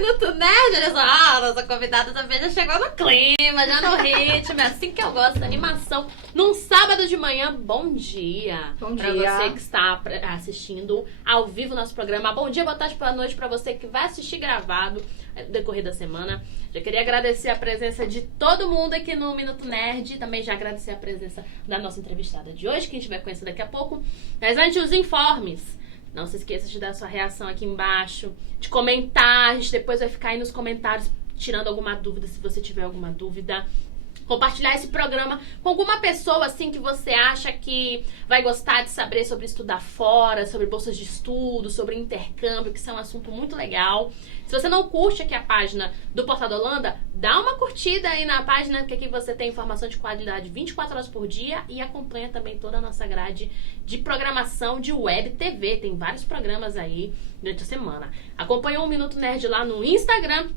Minuto Nerd, olha só, nossa convidada também já chegou no clima, já no ritmo, é assim que eu gosto, animação. Num sábado de manhã, bom dia. Bom pra dia. você que está assistindo ao vivo nosso programa. Bom dia, boa tarde, boa noite pra você que vai assistir gravado no decorrer da semana. Já queria agradecer a presença de todo mundo aqui no Minuto Nerd. Também já agradecer a presença da nossa entrevistada de hoje, que a gente vai conhecer daqui a pouco. Mas antes, os informes. Não se esqueça de dar sua reação aqui embaixo, de comentar. A gente depois vai ficar aí nos comentários tirando alguma dúvida, se você tiver alguma dúvida. Compartilhar esse programa com alguma pessoa assim que você acha que vai gostar de saber sobre estudar fora, sobre bolsas de estudo, sobre intercâmbio, que isso é um assunto muito legal. Se você não curte aqui a página do Portal da Holanda, dá uma curtida aí na página, porque aqui você tem informação de qualidade 24 horas por dia e acompanha também toda a nossa grade de programação de web TV. Tem vários programas aí durante a semana. Acompanha o Minuto Nerd lá no Instagram.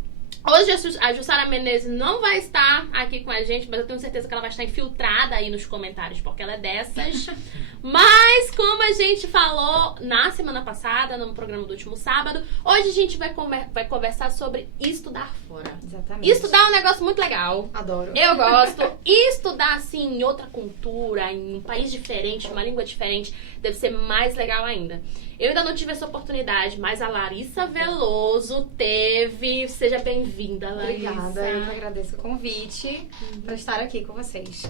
Hoje a Jussara Menezes não vai estar aqui com a gente, mas eu tenho certeza que ela vai estar infiltrada aí nos comentários, porque ela é dessas. Mas, como a gente falou na semana passada, no programa do último sábado, hoje a gente vai conversar sobre estudar fora. Exatamente. Estudar é um negócio muito legal. Adoro. Eu gosto. E estudar, assim, em outra cultura, em um país diferente, uma língua diferente, deve ser mais legal ainda. Eu ainda não tive essa oportunidade, mas a Larissa Veloso teve. Seja bem-vinda, Larissa. Obrigada, eu que agradeço o convite para estar aqui com vocês.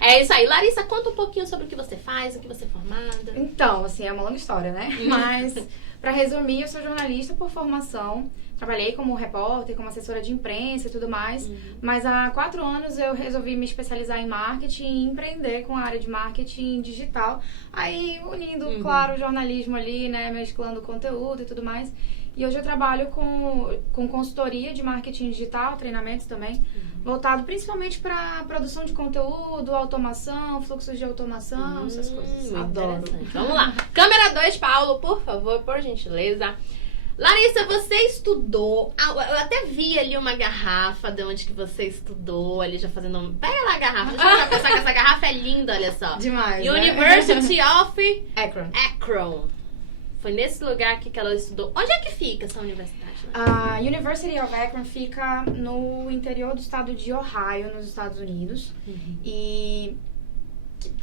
É isso aí. Larissa, conta um pouquinho sobre o que você faz, o que você é formada. Então, assim, é uma longa história, né? Mas, para resumir, eu sou jornalista por formação. Trabalhei como repórter, como assessora de imprensa e tudo mais. Mas há 4 anos eu resolvi me especializar em marketing e empreender com a área de marketing digital. Aí, unindo, claro, o jornalismo ali, né? Mesclando conteúdo e tudo mais. E hoje eu trabalho com consultoria de marketing digital, treinamentos também, voltado principalmente para produção de conteúdo, automação, fluxos de automação, essas coisas. Adoro. Vamos lá. Câmera 2, Paulo, por favor, por gentileza. Larissa, você estudou. Eu até vi ali uma garrafa de onde que você estudou, ali já fazendo. Pega lá a garrafa. Deixa eu pensar que essa garrafa é linda, olha só. Demais. University of Akron. Akron. Foi nesse lugar aqui que ela estudou. Onde é que fica essa universidade? A University of Akron fica no interior do estado de Ohio, nos Estados Unidos. E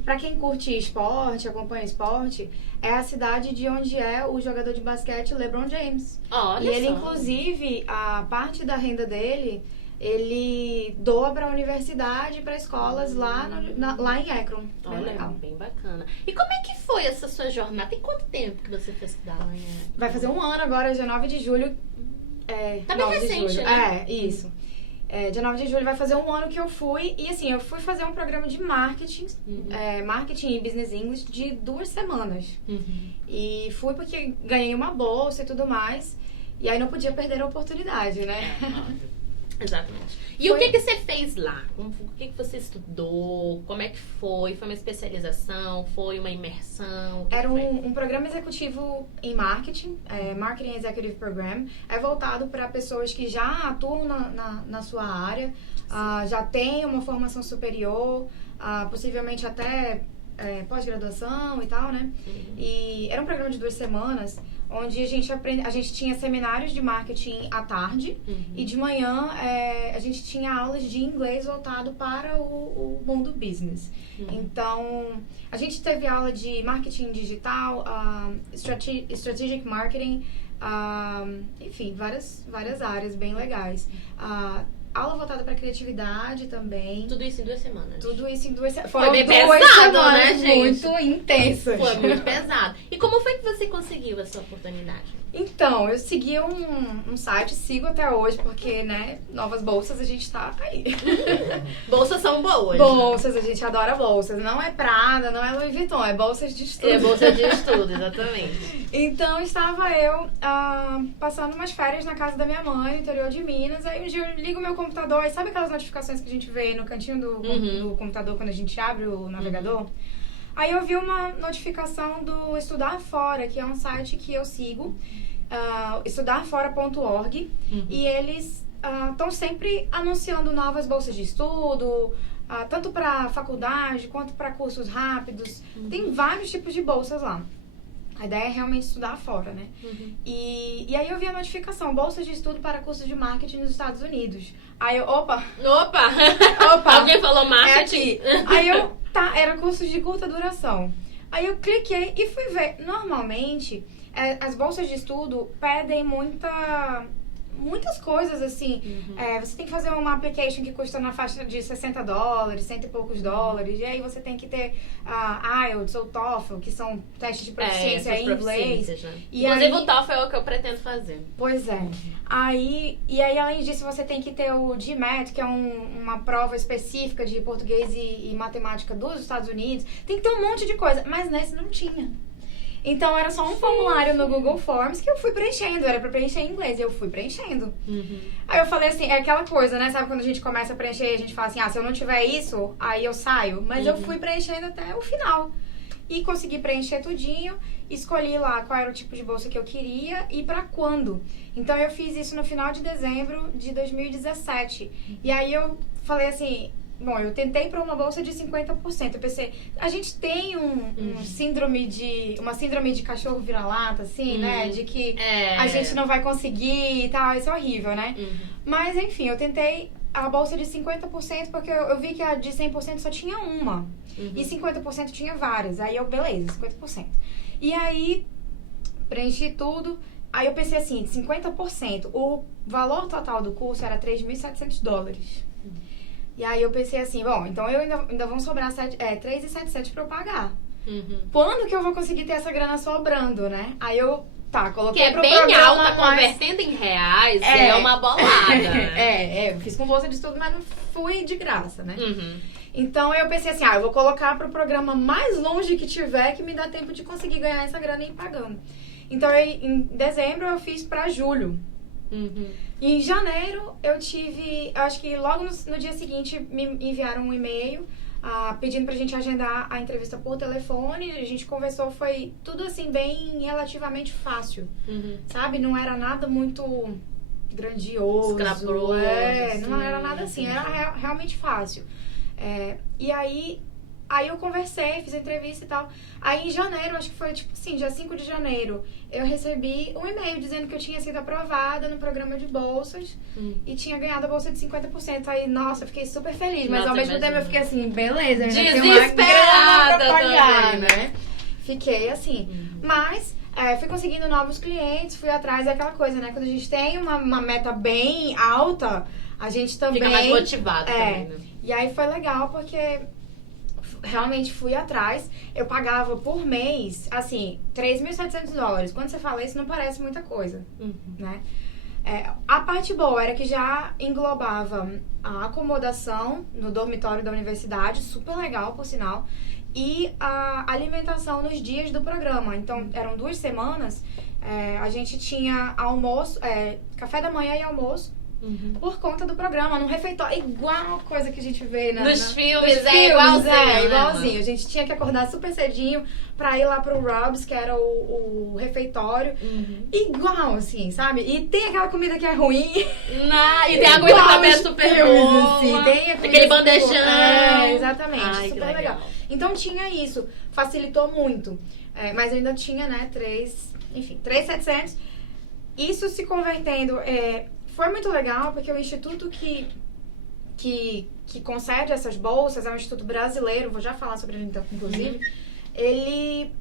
pra quem curte esporte, acompanha esporte, é a cidade de onde é o jogador de basquete LeBron James. Olha e ele, só. inclusive, a parte da renda dele, ele doa pra universidade, pra escolas lá em Akron. Bem Olha, legal. bem bacana. E como é que foi essa sua jornada? Tem quanto tempo que você foi estudar lá em Akron? Vai fazer 1 ano agora, dia 9 de julho. Tá bem 9 de recente, julho. né? Isso. Dia 9 de julho vai fazer 1 ano que eu fui. E assim, eu fui fazer um programa de marketing, marketing e business English de 2 semanas. E fui porque ganhei uma bolsa e tudo mais. E aí não podia perder a oportunidade, né? Exatamente. E o que você fez lá? O que você estudou? Como é que foi? Foi uma especialização? Foi uma imersão? Era um programa executivo em marketing, Marketing Executive Program. É voltado para pessoas que já atuam na sua área, já têm uma formação superior, possivelmente até pós-graduação e tal, né? E era um programa de 2 semanas, onde a gente tinha seminários de marketing à tarde e de manhã a gente tinha aulas de inglês voltado para o mundo business. Então, a gente teve aula de marketing digital, strategic marketing, enfim, várias áreas bem legais. Aula voltada para criatividade também. Tudo isso em 2 semanas. Tudo isso em 2 semanas. Foi bem 2 pesado, semanas né, gente? muito intensas. Foi muito pesado. E como foi que você conseguiu essa oportunidade? Então, eu segui um site, sigo até hoje, porque, né, novas bolsas a gente tá aí. Bolsas são boas. Bolsas, a gente adora bolsas. Não é Prada, não é Louis Vuitton, é bolsas de estudo. É bolsa de estudo, exatamente. Então, estava eu passando umas férias na casa da minha mãe, no interior de Minas. Aí um dia eu ligo meu computador, e sabe aquelas notificações que a gente vê no cantinho do computador quando a gente abre o navegador? Aí eu vi uma notificação do Estudar Fora, que é um site que eu sigo, estudarfora.org, e eles estão sempre anunciando novas bolsas de estudo, tanto para faculdade quanto para cursos rápidos. Tem vários tipos de bolsas lá. A ideia é realmente estudar fora, né? E aí eu vi a notificação, bolsa de estudo para cursos de marketing nos Estados Unidos. Aí eu, opa! Alguém falou marketing? É aqui. Aí eu, era cursos de curta duração. Aí eu cliquei e fui ver. Normalmente, as bolsas de estudo pedem muitas coisas, assim. Você tem que fazer uma application que custa na faixa de $60, cento e poucos dólares. E aí você tem que ter IELTS ou TOEFL, que são testes de proficiência em inglês. Né? Inclusive o TOEFL é o que eu pretendo fazer. Pois é. E aí, além disso, você tem que ter o GMAT, que é uma prova específica de português e matemática dos Estados Unidos. Tem que ter um monte de coisa. Mas nesse não tinha. Então, era só um formulário no Google Forms que eu fui preenchendo. Era pra preencher em inglês e eu fui preenchendo. Aí eu falei assim, é aquela coisa, né? Sabe quando a gente começa a preencher e a gente fala assim, se eu não tiver isso, aí eu saio. Mas eu fui preenchendo até o final. E consegui preencher tudinho. Escolhi lá qual era o tipo de bolsa que eu queria e pra quando. Então, eu fiz isso no final de dezembro de 2017. E aí eu falei assim... Bom, eu tentei para uma bolsa de 50%. Eu pensei, a gente tem uma síndrome de cachorro vira-lata, assim, né? De que a gente não vai conseguir e tal. Isso é horrível, né? Mas, enfim, eu tentei a bolsa de 50% porque eu vi que a de 100% só tinha uma. E 50% tinha várias. Aí eu, beleza, 50%. E aí, preenchi tudo. Aí eu pensei assim, 50%. O valor total do curso era $3.700. E aí eu pensei assim, bom, então ainda vão sobrar 3.700 pra eu pagar. Quando que eu vou conseguir ter essa grana sobrando, né? Aí eu, coloquei que é bem alta, convertendo em reais, é uma bolada. Eu fiz com bolsa de estudo, mas não fui de graça, né? Então eu pensei assim, eu vou colocar pro programa mais longe que tiver, que me dá tempo de conseguir ganhar essa grana e ir pagando. Então em dezembro eu fiz pra julho. E em janeiro eu acho que logo no dia seguinte me enviaram um e-mail pedindo pra gente agendar a entrevista por telefone. A gente conversou, foi tudo assim bem relativamente fácil, sabe? Não era nada muito grandioso, escabroso, não era nada assim, era realmente fácil. E aí eu conversei, fiz a entrevista e tal. Aí em janeiro, acho que foi tipo assim, dia 5 de janeiro, eu recebi um e-mail dizendo que eu tinha sido aprovada no programa de bolsas e tinha ganhado a bolsa de 50%. Aí, nossa, eu fiquei super feliz. Mas ao mesmo tempo eu fiquei assim, beleza, eu ainda tenho uma grana pra pagar, né? Fiquei assim. Mas fui conseguindo novos clientes, fui atrás daquela coisa, né? Quando a gente tem uma meta bem alta, a gente também... Fica mais motivado também, né? E aí foi legal porque... realmente fui atrás, eu pagava por mês, assim, $3.700. Quando você fala isso, não parece muita coisa, né? A parte boa era que já englobava a acomodação no dormitório da universidade, super legal, por sinal, e a alimentação nos dias do programa. Então, eram 2 semanas, a gente tinha almoço, café da manhã e almoço, por conta do programa, num refeitório, igual coisa que a gente vê nos filmes, igualzinho. Igualzinho. A gente tinha que acordar super cedinho pra ir lá pro Rob's, que era o refeitório. Igual, assim, sabe? E tem aquela comida que é ruim. E tem a comida também super boa. Assim, tem aquele bandejão. Exatamente. Ai, super legal. Então tinha isso. Facilitou muito. Mas ainda tinha, né, 3.700. Isso se convertendo... Foi muito legal, porque o instituto que concede essas bolsas é um instituto brasileiro, vou já falar sobre ele, então, inclusive, ele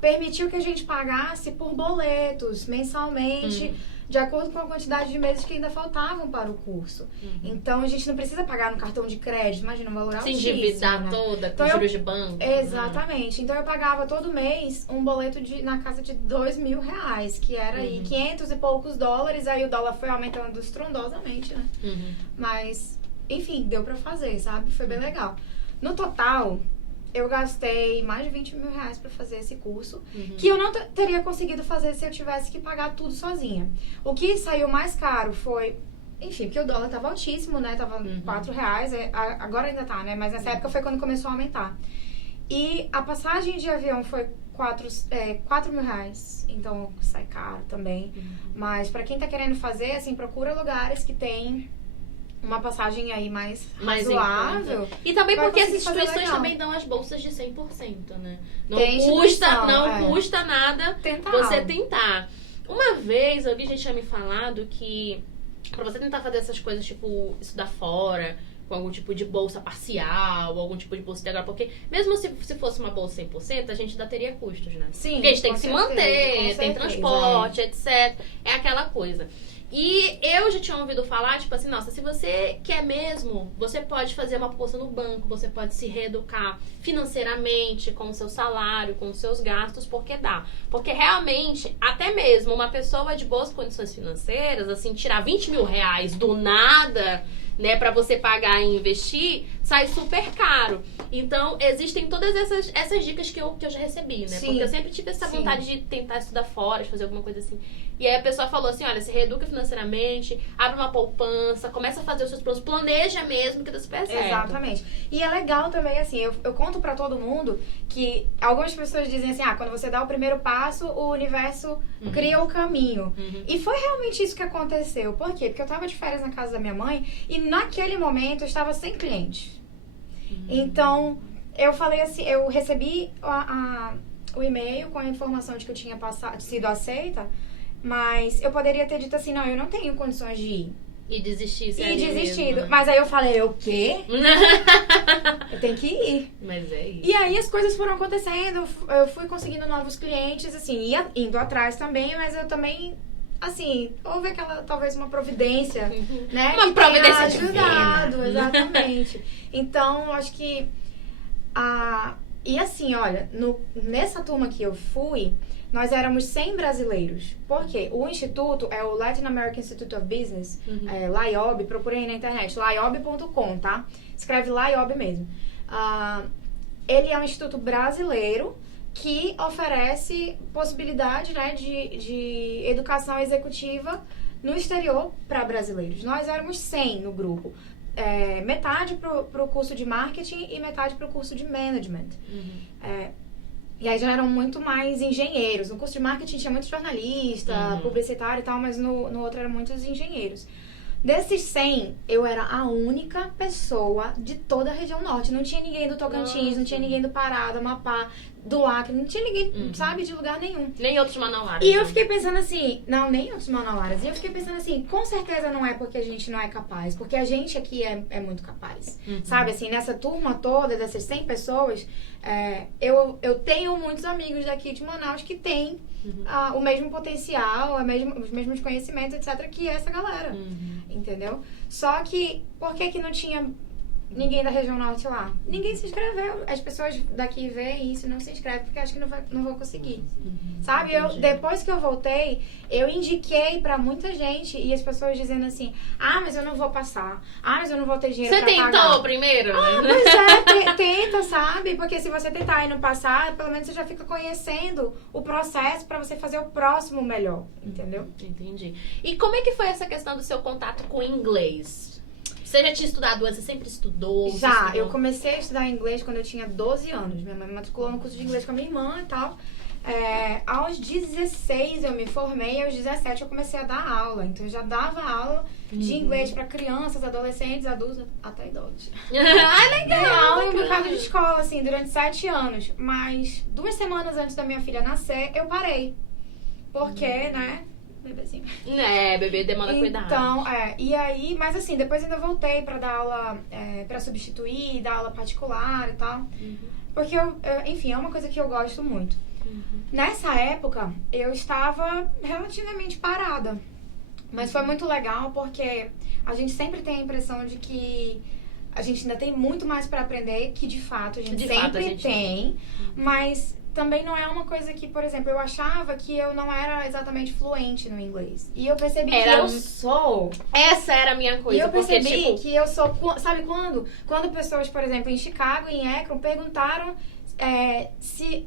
permitiu que a gente pagasse por boletos mensalmente, de acordo com a quantidade de meses que ainda faltavam para o curso. Então, a gente não precisa pagar no cartão de crédito, imagina, um valor altíssimo. Se endividar, né? Toda, com juros de banco. Exatamente. Então, eu pagava todo mês um boleto na casa de R$2.000, que era aí 500 e poucos dólares, aí o dólar foi aumentando estrondosamente, né? Mas, enfim, deu pra fazer, sabe? Foi bem legal. No total... eu gastei mais de R$20.000 pra fazer esse curso, que eu não teria conseguido fazer se eu tivesse que pagar tudo sozinha. O que saiu mais caro foi, enfim, porque o dólar tava altíssimo, né? Tava R$4, agora ainda tá, né? Mas nessa época foi quando começou a aumentar. E a passagem de avião foi R$4.000, então sai caro também. Mas pra quem tá querendo fazer, assim, procura lugares que tem uma passagem aí mais Mais razoável. E também vai porque as conseguir fazer instituições legal. também dão as bolsas de 100%, né? Não Tem custa, instituição, não custa nada Tentar. você tentar. Uma vez eu vi gente tinha me falado que pra você tentar fazer essas coisas, tipo, estudar fora, com algum tipo de bolsa parcial, algum tipo de bolsa integral, porque mesmo se fosse uma bolsa 100%, a gente ainda teria custos, né? Sim, porque a gente tem com que se certeza, manter, com tem certeza, transporte, etc. É aquela coisa. E eu já tinha ouvido falar, tipo assim, nossa, se você quer mesmo, você pode fazer uma bolsa no banco, você pode se reeducar financeiramente, com o seu salário, com os seus gastos, porque dá. Porque realmente, até mesmo uma pessoa de boas condições financeiras, assim, tirar 20 mil reais do nada, né, pra você pagar e investir, sai super caro. Então, existem todas essas dicas que eu já recebi, né? Sim. Porque eu sempre tive essa vontade de tentar estudar fora, de fazer alguma coisa assim. E aí a pessoa falou assim, olha, se reeduca financeiramente, abre uma poupança, começa a fazer os seus planos, planeja mesmo, que dá super certo. Exatamente. E é legal também, assim, eu conto pra todo mundo que algumas pessoas dizem assim, quando você dá o primeiro passo, o universo cria o caminho. E foi realmente isso que aconteceu. Por quê? Porque eu tava de férias na casa da minha mãe e naquele momento eu estava sem clientes. Então, eu falei assim, eu recebi o e-mail com a informação de que eu tinha sido aceita, mas eu poderia ter dito assim, não, eu não tenho condições de ir. E desistir. E desistido. Mesmo, né? Mas aí eu falei, o quê? Eu tenho que ir. Mas é isso. E aí as coisas foram acontecendo, eu fui conseguindo novos clientes, assim, ia indo atrás também, mas eu também, assim, houve aquela, talvez uma providência, né? Uma que providência tenha ajudado, divina. exatamente. Então, acho que e assim, olha, nessa turma que eu fui, nós éramos 100 brasileiros. Por quê? O instituto é o Latin American Institute of Business, LAIOB, procurem aí na internet, laiob.com, tá? Escreve LAIOB mesmo. Ele é um instituto brasileiro que oferece possibilidade, né, de educação executiva no exterior para brasileiros. Nós éramos 100 no grupo. Metade pro curso de marketing e metade pro curso de management. E aí já eram muito mais engenheiros. No curso de marketing tinha muito jornalista, publicitário e tal, mas no outro eram muitos engenheiros. Desses 100, eu era a única pessoa de toda a região norte. Não tinha ninguém do Tocantins, não tinha ninguém do Pará, do Amapá, do Acre. Não tinha ninguém, sabe, de lugar nenhum. Nem outros manauaras. E eu fiquei pensando assim, não, nem outros manauaras. E eu fiquei pensando assim, com certeza não é porque a gente não é capaz. Porque a gente aqui é muito capaz. Sabe, assim, nessa turma toda, dessas 100 pessoas, eu tenho muitos amigos daqui de Manaus que têm o mesmo potencial, os mesmos conhecimentos, etc., que essa galera. Entendeu? Só que, por que não tinha ninguém da região norte lá? Ninguém se inscreveu. As pessoas daqui veem isso e não se inscrevem porque acham que não vão conseguir. Sabe? Depois que eu voltei, eu indiquei pra muita gente e as pessoas dizendo assim, mas eu não vou passar. Mas eu não vou ter dinheiro pra pagar. Você tentou primeiro? Pois tenta, sabe? Porque se você tentar e não passar, pelo menos você já fica conhecendo o processo pra você fazer o próximo melhor. Entendeu? Entendi. E como é que foi essa questão do seu contato com o inglês? Você já tinha estudado antes? Você sempre estudou? Já, eu comecei a estudar inglês quando eu tinha 12 anos. Minha mãe me matriculou no curso de inglês com a minha irmã e tal. Aos 16 eu me formei, aos 17 eu comecei a dar aula. Então eu já dava aula de inglês pra crianças, adolescentes, adultos, até idosos. Legal! Dei aula em um bocado de escola, assim, durante 7 anos. Mas 2 semanas antes da minha filha nascer, eu parei. Porque, né? Bebezinho. Bebê demanda cuidado. Então, e aí, mas assim, depois ainda voltei pra dar aula, pra substituir, dar aula particular e tal. Porque, enfim, é uma coisa que eu gosto muito. Nessa época, eu estava relativamente parada. Mas foi muito legal porque a gente sempre tem a impressão de que a gente ainda tem muito mais pra aprender, que de fato a gente sempre tem. Mas também não é uma coisa que, por exemplo, eu achava que eu não era exatamente fluente no inglês. E eu percebi que eu sou. Essa era a minha coisa. E eu percebi que eu sou. Sabe quando? Quando pessoas, por exemplo, em Chicago, em Akron, perguntaram de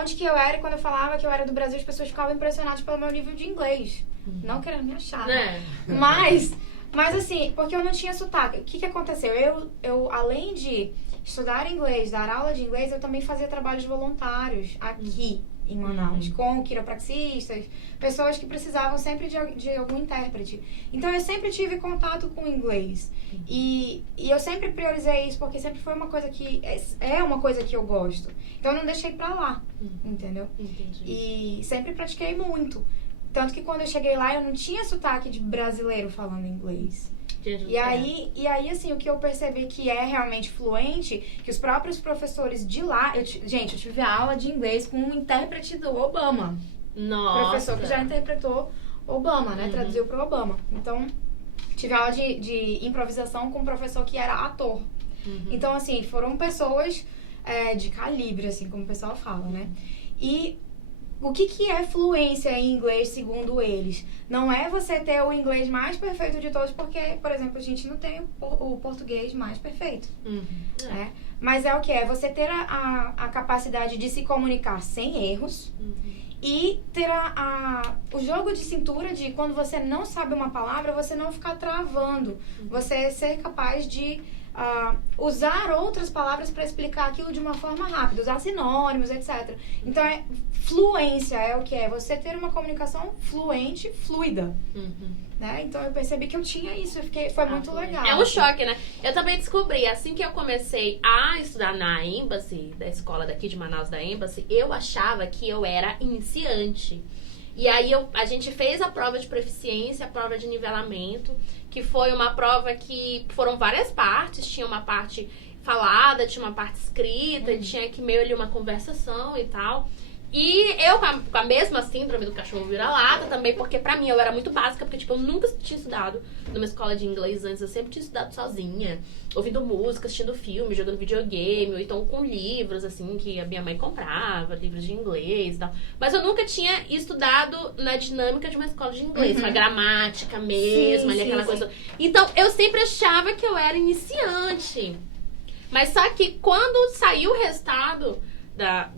onde que eu era, e quando eu falava que eu era do Brasil, as pessoas ficavam impressionadas pelo meu nível de inglês. Não querendo me achar, né? Mas assim, porque eu não tinha sotaque. O que aconteceu? Eu além de estudar inglês, dar aula de inglês, eu também fazia trabalhos voluntários aqui em Manaus, com quiropraxistas, pessoas que precisavam sempre de algum intérprete. Então, eu sempre tive contato com o inglês. E eu sempre priorizei isso, porque sempre foi uma coisa que... É uma coisa que eu gosto. Então, eu não deixei pra lá, entendeu? Entendi. E sempre pratiquei muito. Tanto que quando eu cheguei lá, eu não tinha sotaque de brasileiro falando inglês. E aí, assim, o que eu percebi que é realmente fluente, que os próprios professores de lá... Gente, eu tive aula de inglês com um intérprete do Obama. Nossa! Professor que já interpretou Obama, né? Traduziu pro Obama. Então, tive aula de improvisação com um professor que era ator. Então, assim, foram pessoas de calibre, assim, como o pessoal fala, né? E... o que é fluência em inglês, segundo eles? Não é você ter o inglês mais perfeito de todos, porque, por exemplo, a gente não tem o português mais perfeito. Né? Mas é o que? É você ter a capacidade de se comunicar sem erros e ter o jogo de cintura de quando você não sabe uma palavra, você não ficar travando. Você ser capaz de... usar outras palavras para explicar aquilo de uma forma rápida, usar sinônimos, etc. Então, fluência é o que é você ter uma comunicação fluente, fluida. Né? Então, eu percebi que eu tinha isso, foi muito legal. É um choque, né? Eu também descobri, assim que eu comecei a estudar na Embassy, da escola daqui de Manaus, da Embassy, eu achava que eu era iniciante. E aí, a gente fez a prova de proficiência, a prova de nivelamento, que foi uma prova que foram várias partes. Tinha uma parte falada, tinha uma parte escrita, tinha que meio ali uma conversação e tal. E eu com a mesma síndrome do cachorro vira-lata também, porque pra mim eu era muito básica, porque tipo, eu nunca tinha estudado numa escola de inglês antes, eu sempre tinha estudado sozinha, ouvindo música, assistindo filme, jogando videogame, ou então com livros, assim, que a minha mãe comprava, livros de inglês e tal. Mas eu nunca tinha estudado na dinâmica de uma escola de inglês, a gramática mesmo, ali aquela coisa. Então, eu sempre achava que eu era iniciante. Mas só que quando saiu o resultado da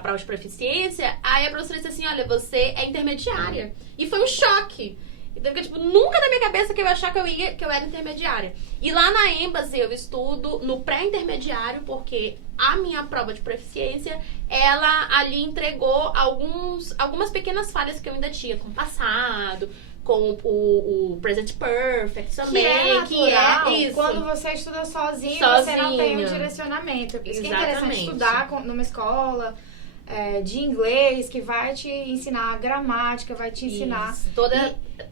prova de proficiência, aí a professora disse assim, olha, você é intermediária. E foi um choque. Então, porque, tipo, nunca na minha cabeça que eu ia achar que eu era intermediária. E lá na Embassy eu estudo no pré-intermediário, porque a minha prova de proficiência, ela ali entregou algumas pequenas falhas que eu ainda tinha com o passado, com o present perfect também. Que é isso. Quando você estuda sozinho, você não tem um direcionamento. Por isso que é interessante estudar numa escola de inglês, que vai te ensinar a gramática, vai te ensinar...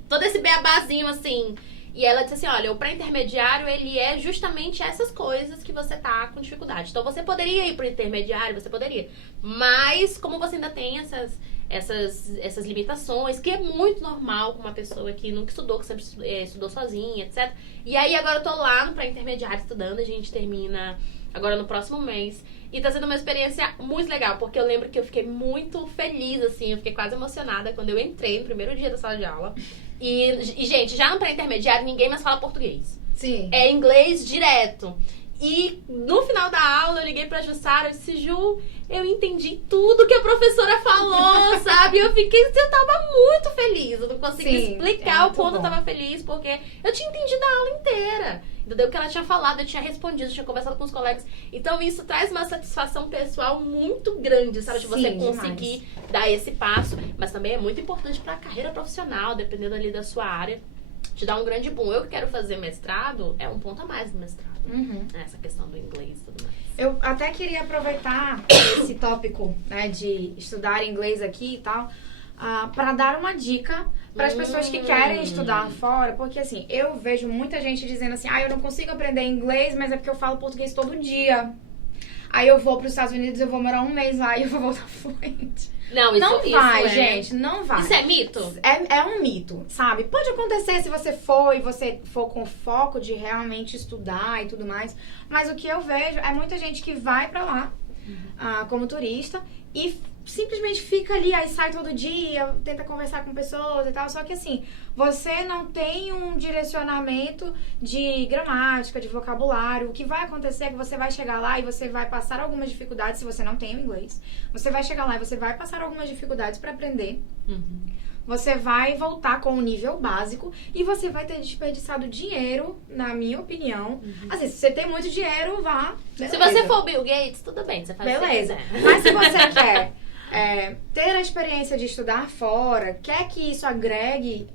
Todo esse beabazinho, assim. E ela disse assim, olha, o pré-intermediário, ele é justamente essas coisas que você tá com dificuldade. Então, você poderia ir pro intermediário, você poderia. Mas, como você ainda tem essas limitações, que é muito normal com uma pessoa que nunca estudou, que sempre estudou sozinha, etc. E aí, agora eu tô lá no pré-intermediário estudando, a gente termina agora no próximo mês. E tá sendo uma experiência muito legal, porque eu lembro que eu fiquei muito feliz, assim, eu fiquei quase emocionada quando eu entrei no primeiro dia da sala de aula. E gente, já no pré-intermediário, ninguém mais fala português. Sim. É inglês direto. E no final da aula, eu liguei pra Jussara e disse, Ju, eu entendi tudo que a professora falou, sabe? Eu tava muito feliz. Eu não consegui explicar o quanto eu tava feliz, porque eu tinha entendido a aula inteira. Entendeu? O que ela tinha falado, eu tinha respondido, eu tinha conversado com os colegas. Então, isso traz uma satisfação pessoal muito grande, sabe? De você conseguir dar esse passo. Mas também é muito importante pra carreira profissional, dependendo ali da sua área. Te dá um grande boom. Eu que quero fazer mestrado, é um ponto a mais do mestrado. Essa questão do inglês e tudo mais. Eu até queria aproveitar esse tópico, né, de estudar inglês aqui e tal, para dar uma dica para as pessoas que querem estudar fora, porque assim, eu vejo muita gente dizendo assim, eu não consigo aprender inglês, mas é porque eu falo português todo dia. Aí eu vou para os Estados Unidos, eu vou morar um mês lá e eu vou voltar fluente. Não vai, gente, não vai. Isso é mito? É um mito, sabe? Pode acontecer se você for e você for com foco de realmente estudar e tudo mais. Mas o que eu vejo é muita gente que vai pra lá como turista e simplesmente fica ali, aí sai todo dia, tenta conversar com pessoas e tal. Só que assim, você não tem um direcionamento de gramática, de vocabulário. O que vai acontecer é que você vai chegar lá e você vai passar algumas dificuldades se você não tem o inglês. Você vai chegar lá e você vai passar algumas dificuldades para aprender. Você vai voltar com um nível básico e você vai ter desperdiçado dinheiro, na minha opinião. Assim, se você tem muito dinheiro, vá. Beleza. Se você for Bill Gates, tudo bem, você faz beleza. Mas se você quer ter a experiência de estudar fora, quer que isso agregue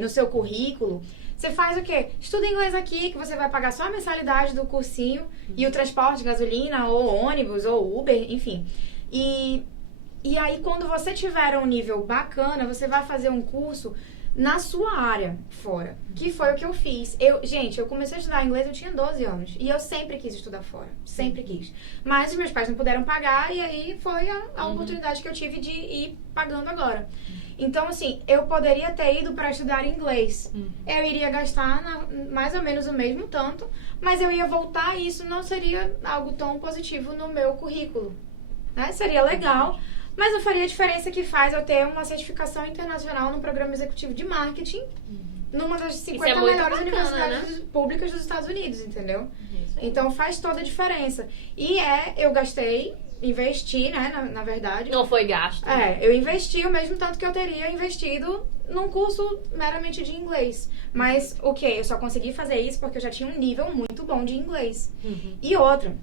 no seu currículo, você faz o quê? Estuda inglês aqui, que você vai pagar só a mensalidade do cursinho e o transporte, gasolina, ou ônibus, ou Uber, enfim. E aí, quando você tiver um nível bacana, você vai fazer um curso na sua área fora, que foi o que eu fiz. Eu comecei a estudar inglês, eu tinha 12 anos, e eu sempre quis estudar fora, sempre quis. Mas os meus pais não puderam pagar, e aí foi a oportunidade que eu tive de ir pagando agora. Então, assim, eu poderia ter ido para estudar inglês. Eu iria gastar mais ou menos o mesmo tanto, mas eu ia voltar e isso não seria algo tão positivo no meu currículo, né? Seria legal, mas não faria a diferença que faz eu ter uma certificação internacional no programa executivo de marketing numa das 50 melhores universidades públicas dos Estados Unidos, entendeu? Então faz toda a diferença. E eu investi, né, na verdade. Não foi gasto. Eu investi o mesmo tanto que eu teria investido num curso meramente de inglês. Mas o quê? Eu só consegui fazer isso porque eu já tinha um nível muito bom de inglês. E outra,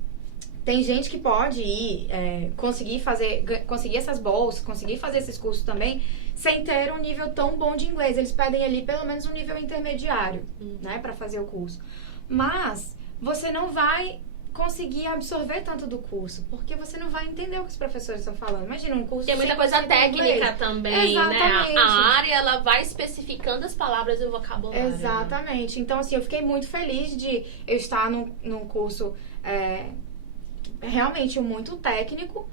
tem gente que pode ir, conseguir essas bolsas, conseguir fazer esses cursos também, sem ter um nível tão bom de inglês. Eles pedem ali pelo menos um nível intermediário, né, pra fazer o curso. Mas você não vai conseguir absorver tanto do curso, porque você não vai entender o que os professores estão falando. Imagina um curso... Tem muita coisa técnica também, exatamente, né? A área, ela vai especificando as palavras e o vocabulário. Exatamente. Então, assim, eu fiquei muito feliz de eu estar num curso realmente muito técnico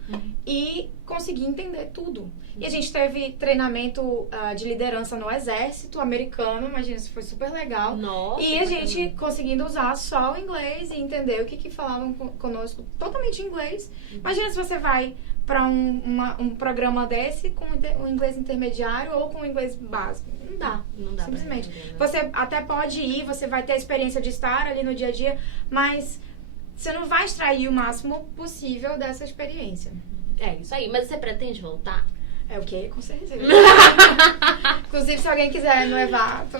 e conseguir entender tudo. E a gente teve treinamento de liderança no exército americano, imagina, isso foi super legal. Nossa, e a gente conseguindo usar só o inglês e entender o que falavam conosco totalmente em inglês. Imagina se você vai para um programa desse com o inglês intermediário ou com o inglês básico. Não dá. Não dá simplesmente. Você até pode ir, você vai ter a experiência de estar ali no dia a dia, mas você não vai extrair o máximo possível dessa experiência. É isso aí. Mas você pretende voltar? É o quê? Com certeza. Inclusive, se alguém quiser no Evato.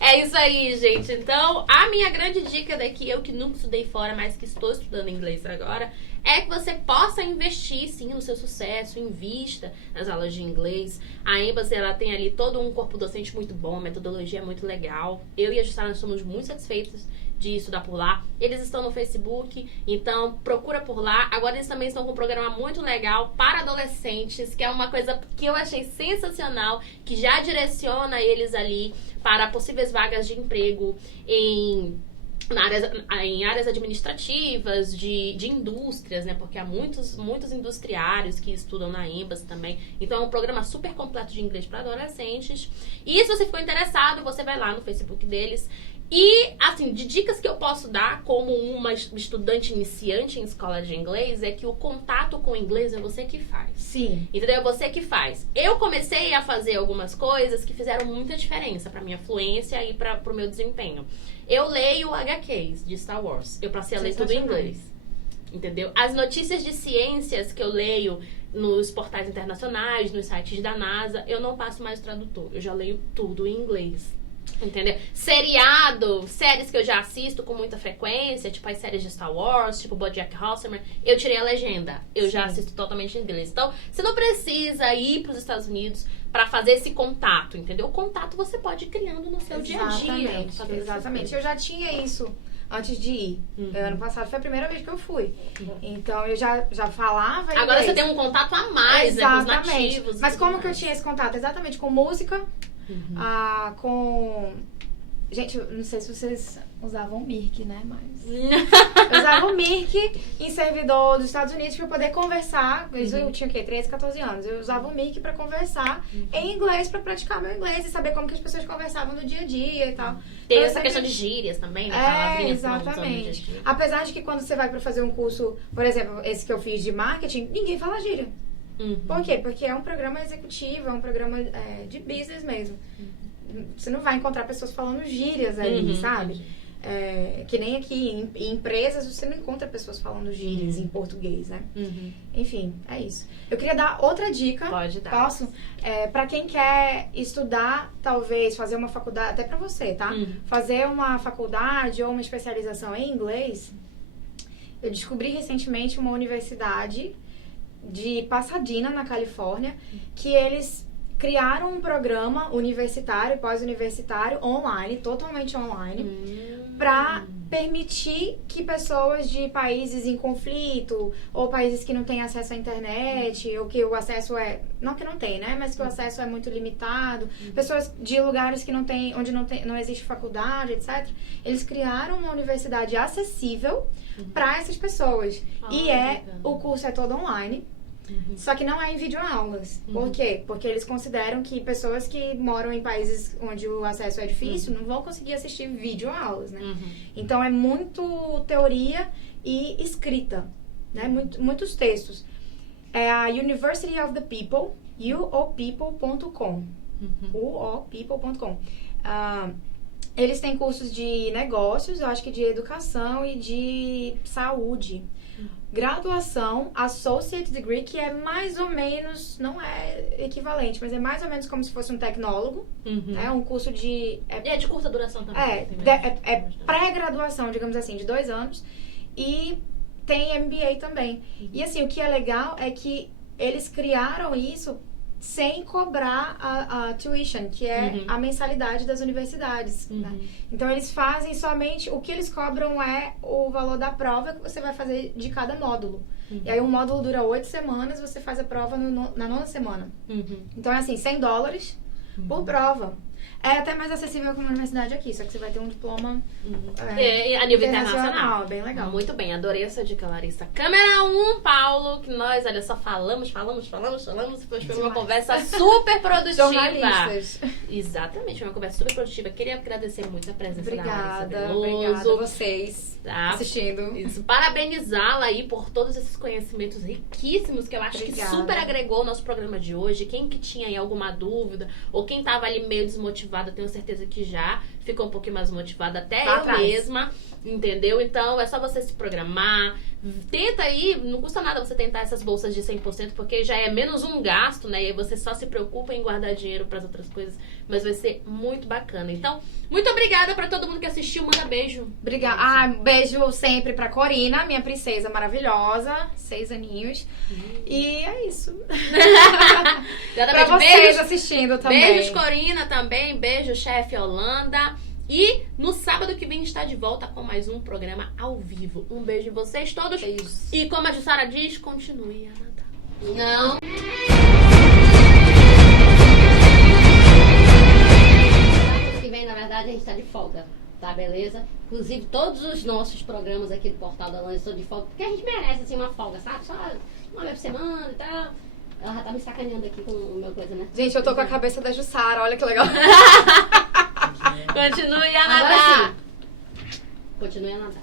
É isso aí, gente. Então, a minha grande dica daqui, eu que nunca estudei fora, mas que estou estudando inglês agora, é que você possa investir, sim, no seu sucesso, invista nas aulas de inglês. A Embase, ela tem ali todo um corpo docente muito bom, a metodologia é muito legal. Eu e a Jussara, nós somos muito satisfeitos de estudar por lá. Eles estão no Facebook, então procura por lá. Agora eles também estão com um programa muito legal para adolescentes, que é uma coisa que eu achei sensacional, que já direciona eles ali para possíveis vagas de emprego em áreas administrativas, de indústrias, né? Porque há muitos industriários que estudam na Embase também. Então é um programa super completo de inglês para adolescentes. E se você ficou interessado, você vai lá no Facebook deles. E, assim, de dicas que eu posso dar como uma estudante iniciante em escola de inglês é que o contato com o inglês é você que faz. Sim. Entendeu? É você que faz. Eu comecei a fazer algumas coisas que fizeram muita diferença pra minha fluência e pro meu desempenho. Eu leio HQs de Star Wars. Eu passei a ler tudo em inglês. Entendeu? As notícias de ciências que eu leio nos portais internacionais, nos sites da NASA, eu não passo mais tradutor. Eu já leio tudo em inglês. Entendeu? Séries que eu já assisto com muita frequência, tipo as séries de Star Wars, tipo BoJack Horseman, eu tirei a legenda. Eu já assisto totalmente em inglês. Então, você não precisa ir para os Estados Unidos para fazer esse contato, entendeu? O contato você pode ir criando no seu dia a dia. Exatamente. Eu já tinha isso antes de ir. Ano passado foi a primeira vez que eu fui. Então, eu já falava inglês. Agora você tem um contato a mais, né, com os nativos. Mas como que eu tinha esse contato? Exatamente com música, com... Gente, eu não sei se vocês usavam o Mirk, né? Mas... eu usava o Mirk em servidor dos Estados Unidos pra poder conversar. Eu tinha o quê? 13, 14 anos. Eu usava o Mirk pra conversar em inglês, pra praticar meu inglês e saber como que as pessoas conversavam no dia a dia e tal. Tem então, essa questão de gírias também, né? Exatamente. Apesar de que quando você vai pra fazer um curso, por exemplo, esse que eu fiz de marketing, ninguém fala gíria. Por quê? Porque é um programa executivo, é um programa de business mesmo. Você não vai encontrar pessoas falando gírias ali, sabe? Que nem aqui, em empresas, você não encontra pessoas falando gírias em português, né? Enfim, é isso. Eu queria dar outra dica. Pode dar. Posso? Pra quem quer estudar, talvez, fazer uma faculdade, até pra você, tá? Fazer uma faculdade ou uma especialização em inglês, eu descobri recentemente uma universidade de Pasadena, na Califórnia, que eles criaram um programa universitário, pós-universitário, online, totalmente online, para permitir que pessoas de países em conflito, ou países que não têm acesso à internet, ou que o acesso é... Não que não tem, né? Mas que o acesso é muito limitado. Pessoas de lugares que não tem, onde não existe faculdade, etc. Eles criaram uma universidade acessível para essas pessoas. O curso é todo online. Só que não é em videoaulas. Por quê? Porque eles consideram que pessoas que moram em países onde o acesso é difícil não vão conseguir assistir videoaulas, né? Então, é muito teoria e escrita, né? Muitos textos. É a University of the People, uopeople.com. uopeople.com. Eles têm cursos de negócios, eu acho que de educação e de saúde. Graduação, Associate Degree, que é mais ou menos, não é equivalente, mas é mais ou menos como se fosse um tecnólogo, né? Um curso de... É de curta duração também. É pré-graduação, digamos assim, de 2 anos. E tem MBA também. E assim, o que é legal é que eles criaram isso sem cobrar a tuition, que é a mensalidade das universidades. Né? Então, eles fazem somente... O que eles cobram é o valor da prova que você vai fazer de cada módulo. E aí, um módulo dura 8 semanas, você faz a prova na 9ª semana. Então, é assim, $100 por prova. É até mais acessível que uma universidade aqui, só que você vai ter um diploma a nível internacional. Bem legal. Muito bem, adorei essa dica, Larissa. Câmera 1, Paulo, que nós, olha só, falamos, depois foi uma conversa super produtiva. Jornalistas. Exatamente, uma conversa super produtiva. Queria agradecer muito a presença da Larissa. Obrigada a vocês tá assistindo. Isso, parabenizá-la aí por todos esses conhecimentos riquíssimos que eu acho que super agregou o nosso programa de hoje. Quem que tinha aí alguma dúvida, ou quem tava ali meio desmotivado, eu tenho certeza que já ficou um pouquinho mais motivada, até eu mesma, entendeu? Então, é só você se programar. Tenta aí, não custa nada você tentar essas bolsas de 100%, porque já é menos um gasto, né? E aí você só se preocupa em guardar dinheiro para as outras coisas, mas vai ser muito bacana. Então, muito obrigada para todo mundo que assistiu. Manda beijo. Obrigada. Beijo sempre pra Corina, minha princesa maravilhosa, 6 aninhos. E é isso. Pra vocês beijos, assistindo também. Beijos, Corina, também. Beijo, chefe Holanda. E no sábado que vem está de volta com mais um programa ao vivo. Um beijo em vocês todos. Isso. E como a Jussara diz, continue a nadar. Não. Sábado que vem, na verdade, a gente está de folga, tá? Beleza? Inclusive, todos os nossos programas aqui do Portal da Lã estão de folga, porque a gente merece, assim, uma folga, sabe? Só uma vez por semana e tal. Ela já tá me sacaneando aqui com o meu coisa, né? Gente, eu tô com a cabeça da Jussara, olha que legal. Continue a nadar. Continue a nadar.